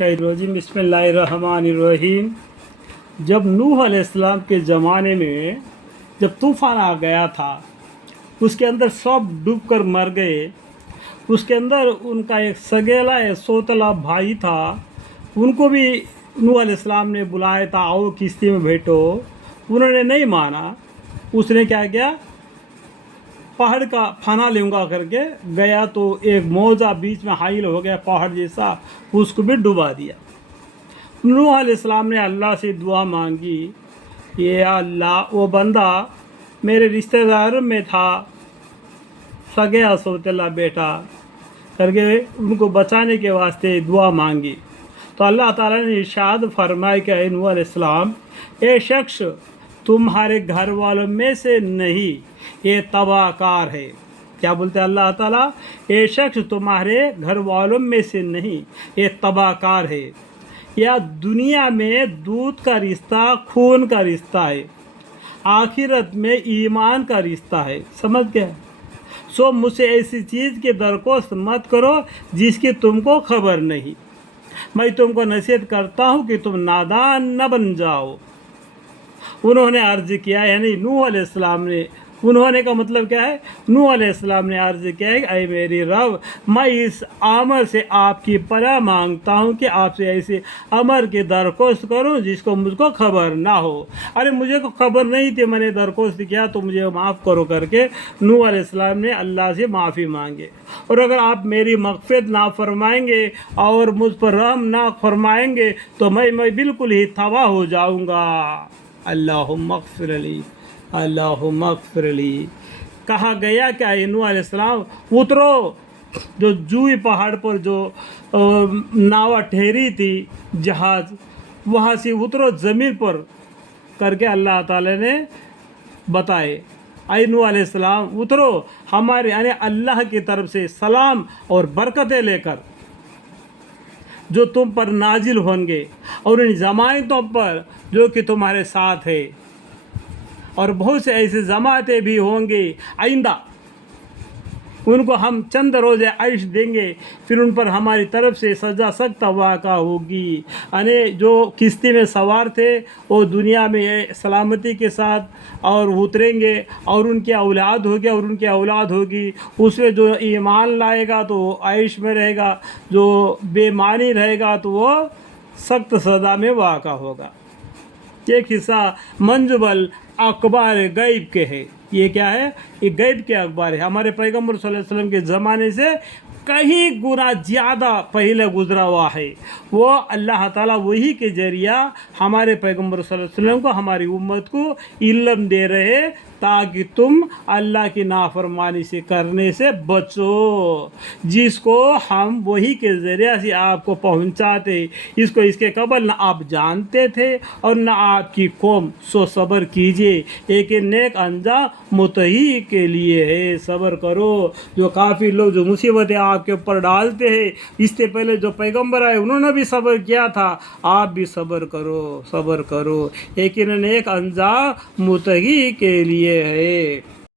मिनशैतानिर्रजीम बिस्मिल्लाहिर्रहमानिर्रहीम। जब नूह अलैहिस्सलाम के ज़माने में जब तूफ़ान आ गया था, उसके अंदर सब डूब कर मर गए। उसके अंदर उनका एक सगेला एक सोतला भाई था, उनको भी नूह अलैहिस्सलाम ने बुलाया था, आओ किश्ती में बैठो। उन्होंने नहीं माना। उसने क्या किया, पहाड़ का फना लूँगा करके गया तो एक मौजा बीच में हाइल हो गया पहाड़ जैसा, उसको भी डुबा दिया। नूह अलैहिस्सलाम ने अल्लाह से दुआ मांगी, ये अल्लाह वो बंदा मेरे रिश्तेदार में था, सगे सौतेला बेटा करके उनको बचाने के वास्ते दुआ मांगी। तो अल्लाह ताला ने इरशाद फरमाया कि ऐ नूह अलैहिस्सलाम, ये शख्स तुम्हारे घर वालों में से नहीं, ये तबाहकार है। क्या बोलते हैं अल्लाह ताला, ये शख्स तुम्हारे घर वालों में से नहीं, ये तबाहकार है। या दुनिया में दूध का रिश्ता खून का रिश्ता है, आखिरत में ईमान का रिश्ता है। समझ गए? सो मुझसे ऐसी चीज़ की दरख्वास्त मत करो जिसकी तुमको खबर नहीं। मैं तुमको नसीहत करता हूँ कि तुम नादान न बन जाओ। उन्होंने अर्ज़ किया, यानी नूह अलैहिस्सलाम ने, उन्होंने का मतलब क्या है, नूह अलैहिस्सलाम ने अर्ज़ किया है, ऐ मेरी रब, मैं इस अमर से आपकी पनाह मांगता हूँ कि आपसे ऐसे अमर की दरख्वास्त करूँ जिसको मुझको खबर ना हो। अरे मुझे को खबर नहीं थी, मैंने दरख्वास्त किया तो मुझे माफ़ करो करके नूह अलैहिस्सलाम ने अल्लाह से माफ़ी मांगे। और अगर आप मेरी मग़फ़िरत ना फरमाएंगे और मुझ पर रहम ना फरमाएंगे तो मैं बिल्कुल ही तबाह हो जाऊँगा। अल्लाहुम्मा अग़फ़िर ली, अल्लाहुम्मा अग़फ़िर ली। कहा गया क्या, नूह अलैहिस्सलाम उतरो, जो जूही पहाड़ पर जो नावा ठहरी थी जहाज़, वहाँ से उतरो ज़मीन पर करके अल्लाह ताला ने बताए, ऐ नूह अलैहिस्सलाम उतरो, हमारे यानी अल्लाह की तरफ से सलाम और बरकतें लेकर जो तुम पर नाजिल होंगे और इन जमातों पर जो कि तुम्हारे साथ है, और बहुत से ऐसे जमातें भी होंगे आइंदा, उनको हम चंद रोज़े आइश देंगे, फिर उन पर हमारी तरफ से सज़ा सख्त वाक़ा होगी। यानी जो किश्ती में सवार थे वो दुनिया में सलामती के साथ और उतरेंगे, और उनकी औलाद होगी और उनकी औलाद होगी, उसमें जो ईमान लाएगा तो वो आइश में रहेगा, जो बेईमानी रहेगा तो वो सख्त सज़ा में वाक़ा होगा। एक हिस्सा मंजुबल अखबार गैब के है। ये क्या है, ये गैब के अखबार है, हमारे पैगम्बर सल्लल्लाहु अलैहि वसल्लम के ज़माने से कहीं गुना ज़्यादा पहले गुजरा हुआ है। वो अल्लाह ताला वही के ज़रिया हमारे पैगम्बर सल्लल्लाहु अलैहि वसल्लम को, हमारी उम्मत को इल्म दे रहे ताकि तुम अल्लाह की नाफरमानी से करने से बचो, जिसको हम वही के ज़रिया से आपको पहुंचाते। इसको इसके कबल न आप जानते थे और न आपकी कौम। सो सब्र कीजिए, एक नेक अंजाम मुतही के लिए है, सब्र करो। जो काफ़ी लोग जो मुसीबतें आपके ऊपर डालते हैं, इससे पहले जो पैगंबर आए उन्होंने भी सब्र किया था, आप भी सब्र करो, सब्र करो, एक अंजाम मुतही के लिए है।